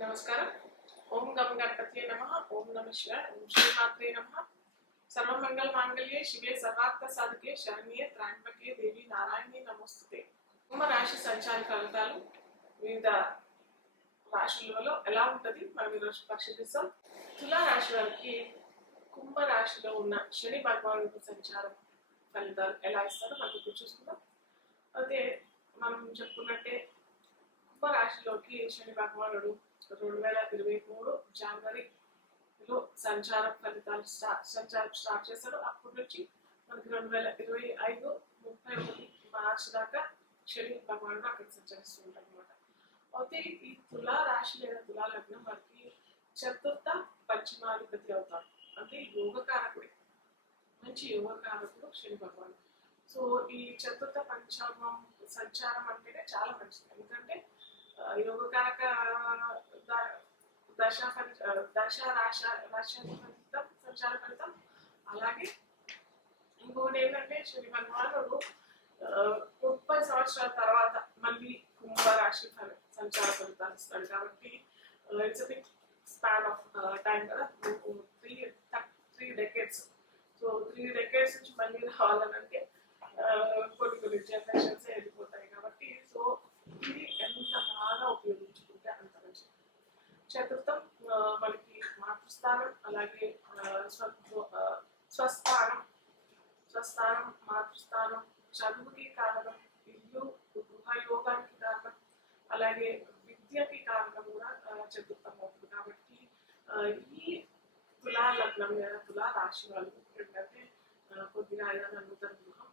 నమస్కారం. ఓం గం గణపతియే నమః. ఓం నమః శివాయ. ఓం శ్రీమాత్రే నమః. సర్వమంగళ మాంగళ్యే శివే సర్వార్థ సాధకే శరణ్యే త్ర్యంబకే దేవి నారాయణి నమోస్తుతే. కుంభరాశి సంచార ఫలితాలు వివిధ రాశులలో ఎలా ఉంటుంది మనం ఈరోజు పరిశీలిస్తాం. తులారాశి వారికి కుంభరాశిలో ఉన్న శని భగవానుడి సంచారం ఫలితాలు ఎలా ఇస్తారో మనం ఇప్పుడు చూసుకుందాం. అయితే మనం చెప్పుకున్నట్టే కుంభరాశిలోకి శని భగవానుడు 2023 జనవరిలో సంచారం ఫలితాలు స్టార్ట్ చేశాడు. అప్పటి నుంచి మనకి 2025 31 మార్చి దాకా శని భగవానుడు అక్కడ సంచరిస్తూ ఉంటారు అనమాట. అయితే ఈ తులా రాశి లేదా తులా లగ్నం వారికి చతుర్థ పంచమాధిపతి అవుతారు. అంటే యోగకారకుడే, మంచి యోగకారకుడు శని భగవానుడు. సో ఈ చతుర్థ పంచమం సంచారం అంటేనే చాలా మంచిది. ఎందుకంటే యోగకారక దశ రాశి ఫలితం సంచార ఫలితం. అలాగే ఇంకొకటి ఏంటంటే శని భగవానుడు 30 సంవత్సరాల తర్వాత మళ్ళీ కుంభరాశి సంచార ఫలితాలు ఇస్తాడు. కాబట్టి it's big span of time కదా, 3 డెకేడ్స్. సో 3 డెకేడ్స్ నుంచి మళ్ళీ రావాలనంటే కొన్ని జనరేషన్స్ వెళ్ళిపోతాయి. కాబట్టి సో ఇది ఎంత బాగా ఉపయోగించుకుంటే అంత మంచిది. చతుర్థం మనకి మాతృస్థానం, అలాగే స్వస్థానం, మాతృస్థానం, చదువుకి కారణం, ఇల్లు గృహయోగానికి కారణం, అలాగే విద్యకి కారణం కూడా చతుర్థం అవుతుంది. కాబట్టి ఈ తులా లగ్నం లేదా తులా రాశి వాళ్ళు ఏంటంటే కొద్దిగా ఏదైనా నూతన గృహం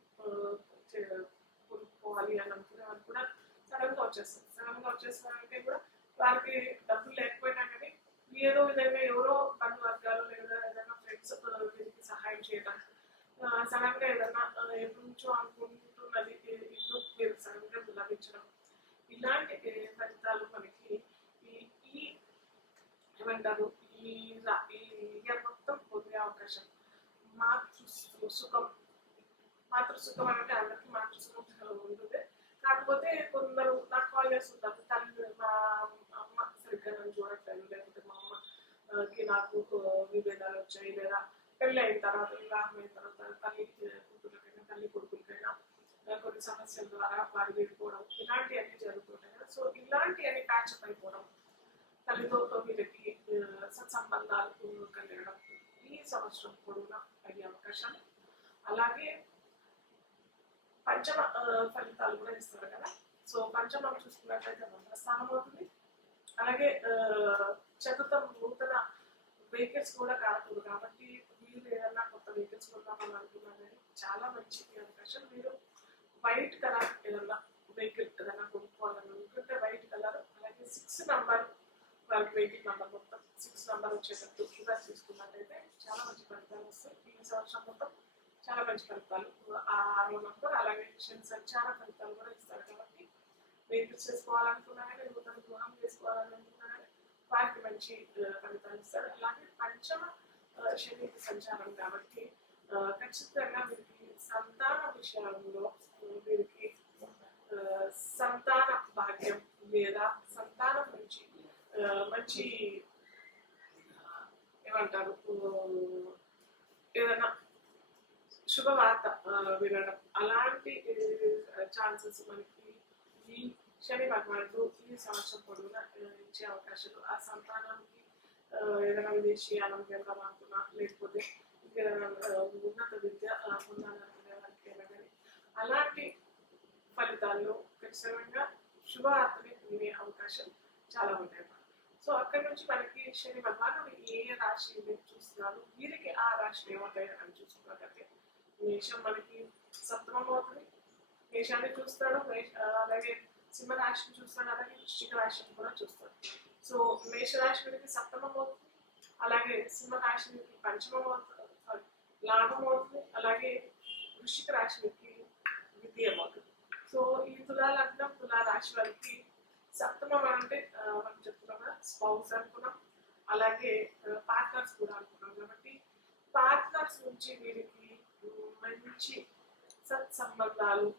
కొనుక్కోవాలి అని అనుకునే వాళ్ళు కూడా సడన్గా వచ్చేస్తారంటే కూడా వారికి డబ్బులు లేకపోయినా కానీ ఏదో విధంగా ఎవరో బంధువర్గాలు లేదా ఏదైనా ఫ్రెండ్స్ వీరికి సహాయం చేయడం, సడన్ గా ఏదైనా ఎప్పటి నుంచో అనుకుంటున్నది ఇల్లు మీరు సడన్ గా లభించడం, ఇలాంటి ఫలితాలు మనకి ఈ ఏమంటారు ఈ ఇయర్ మొత్తం పొందే అవకాశం. మాతృసుఖం అంటే అందరికీ మాతృసుఖం ఉంటుంది. కాకపోతే కొందరు నాకు కాల్ చేస్తుంటారు, తల్లి మా అమ్మ సరిగ్గా నన్ను చూడట్లేదు, లేకపోతే మా అమ్మకి నాకు విభేదాలు వచ్చాయి, లేదా పెళ్ళి అయిన తర్వాత వివాహం అయిన తర్వాత తల్లి కూతురుకైనా తల్లి కొడుకులకైనా కొన్ని సమస్యల ద్వారా వారు విడిపోవడం, ఇలాంటివన్నీ జరుగుతుంటాయి కదా. సో ఇలాంటివన్నీ ప్యాచప్ అయిపోవడం, తల్లితో వీళ్ళకి సత్సంబంధాలు కలిగడం ఈ సంవత్సరం పొడవునా అయ్యే అవకాశాలు. అలాగే పంచమ ఫలితాలు కూడా ఇస్తారు కదా. సో పంచమం చూసుకున్నట్లయితే మంత్రస్థానం అవుతుంది. అలాగే చతుర్థం నూతన వెహికల్స్ కూడా కాకూడదు. కాబట్టి మీరు ఏదన్నా కొత్త వెహికల్స్ కొన్నామని అనుకున్నారని చాలా మంచి అవకాశం. మీరు వైట్ కలర్ ఏదన్నా వెహికల్ ఏదైనా కొనుక్కోవాలని అనుకుంటే వైట్ కలర్, అలాగే 6 నెంబర్ వారికి వెహికల్ నెంబర్ మొత్తం 6 నెంబర్ వచ్చేటట్టు కూడా తీసుకున్నట్టయితే చాలా మంచి ఫలితాలు వస్తాయి. ఈ సంవత్సరం మొత్తం చాలా మంచి ఫలితాలు. 6వ నంబర్ అలాగే సంచార ఫలితాలు కూడా ఇస్తారు. కాబట్టి వెహికల్స్ చేసుకోవాలనుకున్నా కానీ, నూతన గృహం చేసుకోవాలనుకున్నా కానీ వారికి మంచి ఫలితాలు ఇస్తారు. అలాగే పంచమ శని సంచారం కాబట్టి ఖచ్చితంగా వీరికి సంతాన విషయంలో వీరికి సంతాన భాగ్యం లేదా సంతానం నుంచి మంచి ఏమంటారు ఏదైనా శుభవార్త వినడం, అలాంటి ఛాన్సెస్ మనకి ఈ శని భగవానుడు ఈ సంవత్సరం పొడవునా ఇచ్చే అవకాశాలు. ఆ సంతానానికి ఏదైనా విదేశీయాలను వెళ్దామనుకున్నా, లేకపోతే ఏదైనా ఉన్నత విద్య పొందాలనుకునే వారికి కానీ అలాంటి ఫలితాల్లో ఖచ్చితంగా శుభవార్తని వినే అవకాశం చాలా ఉంటాయి. సో అక్కడి నుంచి మనకి శని భగవానుడు ఏ రాశి చూస్తున్నారు, వీరికి ఆ రాశి ఏమవుతాయి అని చూసుకున్నట్లయితే మేషం మనకి సప్తమం అవుతుంది, మేషాన్ని చూస్తాడు. అలాగే సింహరాశిని చూస్తాడు, అలాగే వృశ్చిక రాశిని కూడా చూస్తాడు. సో మేషరాశి వీరికి సప్తమం అవుతుంది, అలాగే సింహరాశి వీరికి పంచమం అవుతుంది, లాభం అవుతుంది, అలాగే వృశ్చిక రాశి వీరికి ద్వితీయం అవుతుంది. సో ఈ తులా లగ్నం తులా రాశి వారికి సప్తమం అంటే మనం చెప్తున్నాం కదా, స్పౌస్ అనుకున్నాం, అలాగే పార్ట్నర్స్ కూడా అనుకున్నాం. కాబట్టి పార్ట్నర్స్ నుంచి వీరికి మంచి సత్సంబంధాలు,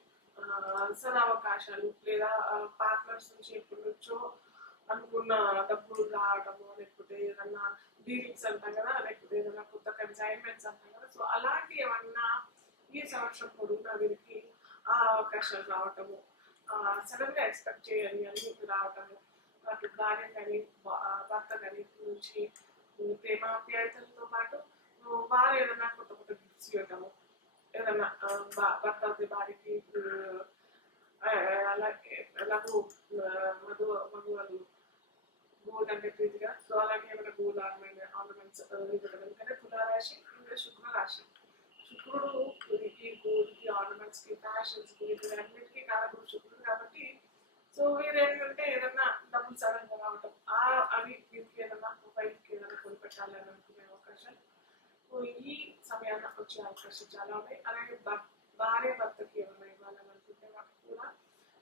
సదవకాశాలు, లేదా పార్ట్నర్స్ నుంచి ఎప్పటి నుంచో అనుకున్న డబ్బులు రావడము, లేకపోతే ఏదన్నా డీలింగ్స్ అంటాం కదా, లేకపోతే ఏదైనా కొత్త కన్సైన్మెంట్స్ అంటాం కదా. సో అలాంటి ఏమన్నా ఈ సంవత్సరం పొడవునా వీరికి ఆ అవకాశాలు రావటము, సడన్ గా ఎక్స్పెక్ట్ చేయని అన్ని రావటము, అటు భార్య కానీ భర్త కానీ నుంచి ప్రేమాప్యాయతలతో పాటు వారు ఏదైనా కొత్త కొత్త గిఫ్ట్స్ ఇవ్వటము, ఏదైనా భర్త అయితే భార్యకి అలాగే ఎలాగో మగవాళ్ళు గోల్డ్ అంటే ప్రీతిగా, సో అలాగే ఏమైనా గోల్డ్ ఆర్నమెంట్స్ ఇవ్వడం. ఎందుకంటే తులారాశి ఇంకా శుక్రరాశి, శుక్రుడు ఈ గోల్డ్కి, ఆర్నమెంట్స్కి, ఫ్యాషన్స్కి, వీటన్నిటికీ కారకుడు శుక్రుడు కాబట్టి సో వీరు ఏంటంటే ఏదైనా డబ్బులు సడన్గా రావటం, అవి వీరికి ఏదైనా మొబైల్కి ఏదైనా కొనిపెట్టాలని అనుకునే అవకాశాలు ఈ సమయాన్ని వచ్చే అవకాశం చాలా ఉన్నాయి. అలాగే భార్య భర్తకి ఏమైనా ఇవ్వాలని అనుకుంటే వాటికి కూడా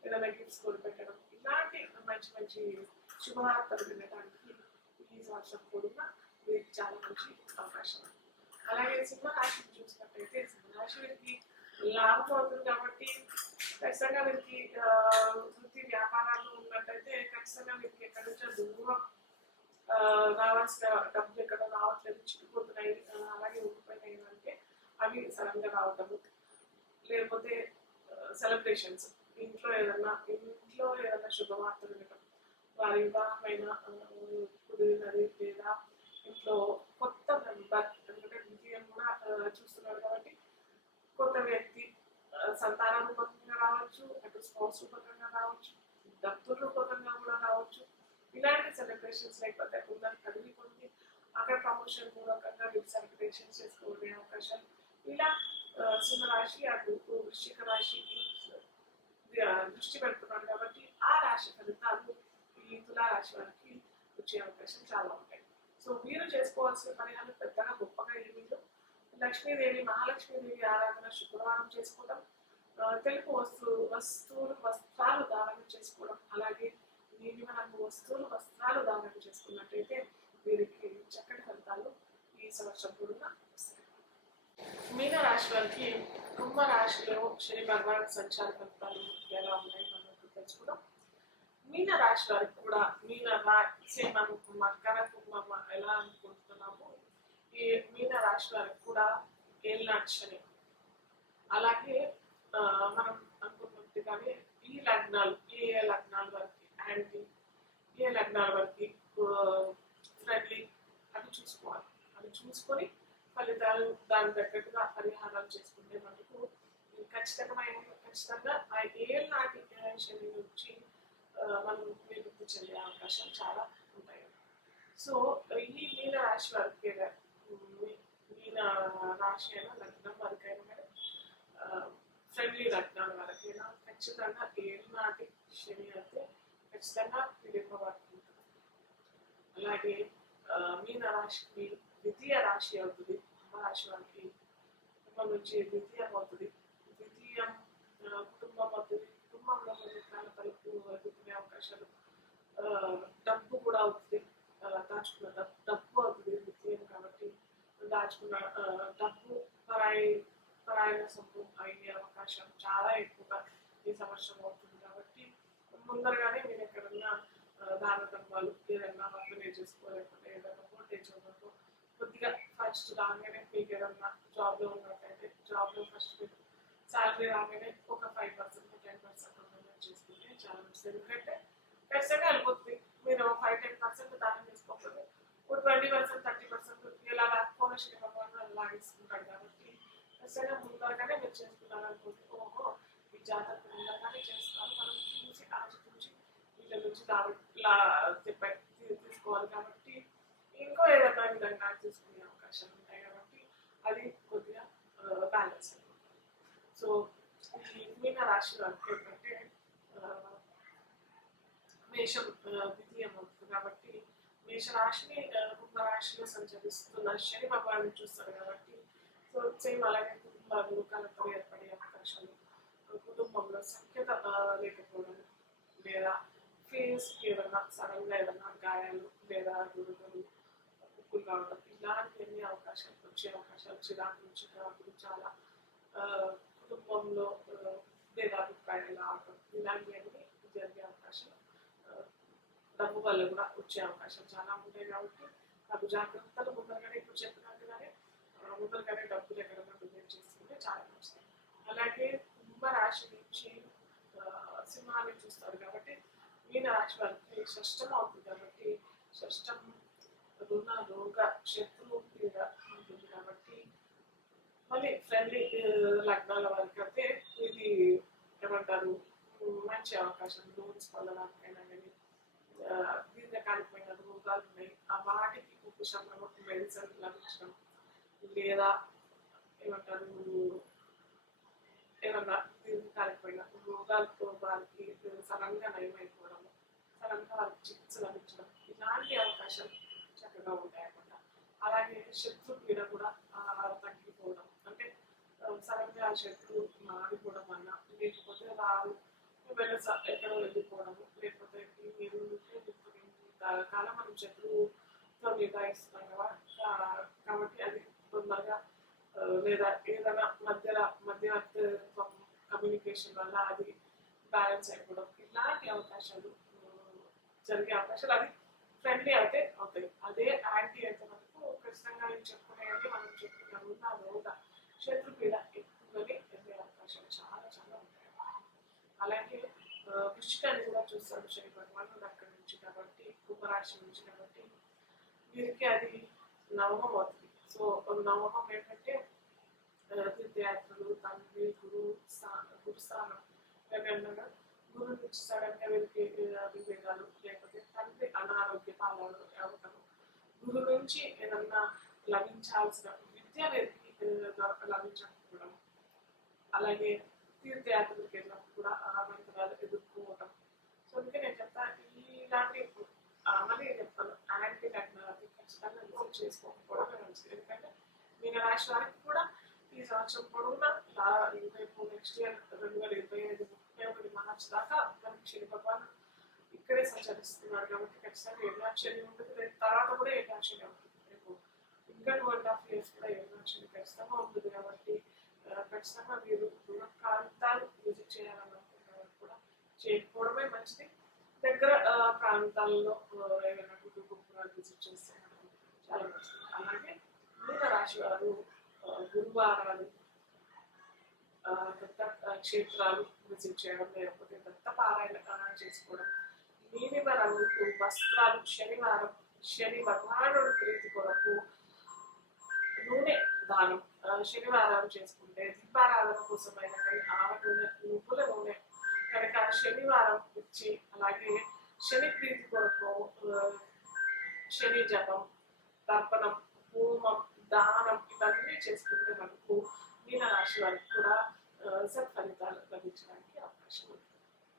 ఏదైనా గిఫ్ట్స్ కొనిపెట్టడం, ఇలాంటి మంచి మంచి శుభవార్తలు వినడానికి ఈ సంవత్సరం కూడా వీరికి చాలా మంచి అవకాశం. అలాగే సింహరాశిని చూసినట్టయితే సింహరాశి వీరికి లాభం అవుతుంది కాబట్టి ఖచ్చితంగా వీరికి వృత్తి వ్యాపారాలు ఉన్నట్టయితే ఖచ్చితంగా వీరికి ఎక్కడి నుంచో దూరం రావాల్సిన డబ్బులు ఎక్కడ రావట్లేదు, చిక్కుపోతున్నాయి, అలాగే ఉండిపోయినాయి అంటే అవి సడన్ గా రావటము, లేకపోతే సెలబ్రేషన్స్, ఇంట్లో ఏదైనా శుభవార్తలు వినడం, వారి వివాహమైన కుదిరినది లేదా ఇంట్లో కొత్త మెంబర్, ఎందుకంటే ద్వితీయం కూడా చూస్తున్నారు కాబట్టి కొత్త వ్యక్తి సంతాన రూపకంగా రావచ్చు, అటు స్పౌస్ రూపకంగా రావచ్చు, దత్తుల రూపకంగా కూడా రావచ్చు. ఇలాంటి సెలబ్రేషన్స్ లేకపోతే ఉన్నది కదిలి పొంది అక్కడ ప్రమోషన్ మూలకంగా వీళ్ళు సెలబ్రేషన్స్ చేసుకునే అవకాశాలు. ఇలా సింహరాశి అటు వృశ్చిక రాశికి దృష్టి పెడుతున్నాడు కాబట్టి ఆ రాశి ఫలితాలు ఈ తులారాశి వారికి వచ్చే అవకాశం చాలా ఉంటాయి. సో వీరు చేసుకోవాల్సిన పరిహారం పెద్దగా గొప్పగా ఏమీ లేవు. లక్ష్మీదేవి, మహాలక్ష్మీదేవి ఆరాధన శుక్రవారం చేసుకోవడం, తెలుపు వస్త్రాలు దానం చేసుకోవడం, అలాగే నీలిమ రంగు వస్త్రాలు దానం చేసుకున్నట్టయితే వీరికి చక్కటి ఫలితాలు ఈ సంవత్సరం కూడా వస్తాయి. మీన రాశి వారికి కుంభరాశిలో శని భగవాన్ సంచార ఫలితాలు ఎలా ఉన్నాయి మనం తెలుసుకుందాం. మీన రాశి వారికి కూడా మనం మకర కుంభం ఎలా అనుకుంటున్నాము, ఈ మీన రాశి వారికి కూడా ఏళ్ళనాటి శని, అలాగే మనం అనుకున్నట్టుగానే ఈ లగ్నాలు ఏ లగ్నాల వరకు యాంటీ, ఏ లగ్నాల వరకు ఫ్రెండ్లీ అవి చూసుకోవాలి. అవి చూసుకొని ఫలితాలు దాని తగ్గట్టుగా పరిహారాలు చేసుకుంటే మనకు ఖచ్చితంగా ఆ ఏళ్ళనాటి శని నుంచి మనం విముక్తి చెందే అవకాశం చాలా ఉంటాయి. సో ఈ మీన రాశి వారికి మీన రాశి అయినా లగ్నం వరకైనా కానీ ఫ్రెండ్లీ లగ్నాల వరకైనా ఖచ్చితంగా ఏళ్ళనాటి శని అయితే ఖచ్చితంగా విడిపబడుతుంది. అలాగే మీన రాశికి ద్వితీయ రాశి అవుతుంది, కుంభరాశి వారికి కుటుంబం నుంచి ద్వితీయం అవుతుంది, ద్వితీయం కుటుంబం అవుతుంది, కుటుంబంలో రకాల తలుపు ఎదుర్కొనే అవకాశాలు, డబ్బు కూడా అవుతుంది, దాచుకున్న డబ్బు అవుతుంది ద్వితీయం కాబట్టి దాచుకున్న డబ్బు పరాయణ సొమ్ము అయ్యే అవకాశం చాలా ఎక్కువగా ఈ సంవత్సరం అవుతుంది. కాబట్టి ముందరగానే మీరు ఎక్కడన్నా దాన ధర్మాలు ఏదైనా వర్తనే చేసుకోలేకపోతే ఏదైనా కోటేజ్ ఉన్నట్టు కొద్దిగా ఫస్ట్ రాగానే మీకు ఏదన్నా జాబ్లో ఉన్నట్టయితే జాబ్లో ఫస్ట్ శాలరీ రాగానే ఒక 5% 10% చేసుకుంటే చాలా మంచిది. ఎందుకంటే ఖచ్చితంగా వెళ్ళిపోతుంది. మీరు 5-10% దానం చేసుకోకపోతే ఒక 20% 30% ఇలా కోనశీల భగవాన్ లాగేసుకుంటాడు కాబట్టి ఖచ్చితంగా ముందరగానే మీరు చేసుకున్నారు అనుకుంటే ఓహో ఈ జాతర ముందరగానే చేస్తున్నారు, మనం చూసి ఆచితూచి వీళ్ళ నుంచి తీసుకోవాలి కాబట్టి ఇంకో ఏదైనా విధంగా తీసుకునే అవకాశాలు ఉంటాయి కాబట్టి అది కొద్దిగా బ్యాలెన్స్ అయిపోతుంది. సో ఈ మీన రాశి వారికి ఏంటంటే మేషం ద్వితీయం అవుతుంది కాబట్టి మేషరాశిని కుంభరాశిలో సంచరిస్తున్న శని భగవాన్ని చూస్తారు కాబట్టి సో సేమ్ అలాగే కుటుంబాలు కలపలు ఏర్పడే అవకాశాలు, కుటుంబంలో సఖ్యత లేకపోవడం లేదా ఫేస్ ఏదన్నా సడన్గా ఏదన్నా గాయాలు లేదా దురదలు ఉప్పులు కావడం ఇలాంటి ఎన్ని అవకాశాలు వచ్చే అవకాశాలు, చిరాకులు చాలా కుటుంబంలో భేదాభిప్రాయాలు రావడం ఇలాంటివన్నీ జరిగే అవకాశం డబ్బు వల్ల కూడా వచ్చే అవకాశాలు చాలా ఉంటాయి కాబట్టి నాకు జాగ్రత్తలు ముందరగానే ఇప్పుడు చెప్పినట్టుగానే ముందరగానే డబ్బులు ఎక్కడైనా డిజైన్ చేసుకుంటే చాలా మంచిది. అలాగే కుంభరాశి నుంచి సింహాన్ని చూస్తారు కాబట్టి మీన రాశి వారికి షష్టం అవుతుంది కాబట్టి షష్టం రుణ రోగ శత్రువు పీడ ఉంటుంది కాబట్టి మళ్ళీ ఫ్రెండ్లీ లగ్నాల వారికి అయితే ఇది ఏమంటారు మంచి అవకాశం లోన్స్ పొందడానికైనా కానీ దీర్ఘకాలికమైన రోగాలు ఉన్నాయి ఆ వాటికి ఉపశమనం మెడిసిన్ లభించడం లేదా ఏమంటారు ఏమన్నా దీర్ఘకాలికమైన రోగాలతో వారికి సడన్గా నయమైపోవడం సడన్గా వారికి చికిత్స లభించడం ఇలాంటి అవకాశాలు చక్కగా ఉంటాయన్నమాట. అలాగే శత్రు పీడ కూడా తగ్గిపోవడం అంటే సడన్గా శత్రువు మాడిపోవడం వల్ల లేకపోతే వారు ఎక్కడో వెళ్ళిపోవడము లేకపోతే మీరు కాలం మనం శత్రువుతో నిర్వహిస్తున్నాం కదా కాబట్టి అది తొందరగా లేదా ఏదైనా మధ్యవర్తిత్వం కమ్యూనికేషన్ వల్ల అది బ్యాలెన్స్ అయిపోవడం ఇలాంటి అవకాశాలు జరిగే అవకాశాలు అది ఫ్రెండ్లీ అయితే అవుతాయి. అదే యాంటీ అయితే మనకు ఖచ్చితంగా నేను చెప్పుకునేది మనం చెప్పుకున్నాము ఉన్న రోగ శత్రుపీడ ఎక్కువగానే వెళ్ళే అవకాశాలు చాలా చాలా ఉంటాయి. అలాగే వృశ్చికాన్ని కూడా చూస్తాడు శని భగవానుడు అక్కడి నుంచి కాబట్టి కుంభరాశి నుంచి కాబట్టి వీరికి అది నవమం అవుతుంది. సో నవమం ఏంటంటే తీర్థయాత్రలు తండ్రి గురుస్థానం ఏమైనా గురువు నుంచి సడన్గా వీరికి విభేదాలు లేకపోతే తండ్రి అనారోగ్య పాలన అవ్వటం గురువు నుంచి ఏదన్నా లభించాల్సిన విద్య వీరికి లభించకపోవడం అలాగే తీర్థయాత్రలకు వెళ్ళినప్పుడు కూడా అనారోగ్యాలు ఎదుర్కోవడం. సో అందుకే నేను చెప్తాను ఇలాంటి మళ్ళీ చెప్తాను యాంటీ టెక్నాలజీ ఖచ్చితంగా రిసర్చ్ చేసుకోకపోవడమే మంచిది. ఎందుకంటే మీన రాశి వారికి కూడా ఈ సంవత్సరం పొడవునా రేపు నెక్స్ట్ ఇయర్ 2025 31 మార్చి దాకా మనకి శని భగవాన్ ఇక్కడే సంచరిస్తున్నారు కాబట్టి ఖచ్చితంగా ఏకాక్షని ఉంటుంది. రేపు తర్వాత కూడా ఏకాక్షని ఉంటుంది. రేపు ఇంకా 2.5 years కూడా ఏకాక్షని ఖచ్చితంగా ఉంటుంది కాబట్టి ఖచ్చితంగా మీరు దూర ప్రాంతాలు విజిట్ చేయాలనుకుంటున్న కూడా చేయకపోవడమే మంచిది. దగ్గర ప్రాంతాల్లో ఏమైనా కుటుంబాలు విజిట్ చేస్తే చాలా మంచిది. అలాగే మీన రాశి వారు గురువారాలు దత్త క్షేత్రాలు విజిట్ చేయడం లేకపోతే దత్త పారాయణ చేసుకోవడం నీలిమ రంగుకు వస్త్రాలు శని భగవానుడు ప్రీతి కొరకు నూనె దానం శనివారాలు చేసుకుంటే దీపారాధన కోసమైనా కానీ ఆవ నూనె నువ్వుల నూనె కనుక శనివారం ఇచ్చి అలాగే శని ప్రీతి కొరకు శని జపం తర్పణం హోమం దానం ఇవన్నీ చేసుకుంటే మనకు మీన రాశి వారికి కూడా సత్ఫలితాలు లభించడానికి అవకాశం ఉంది.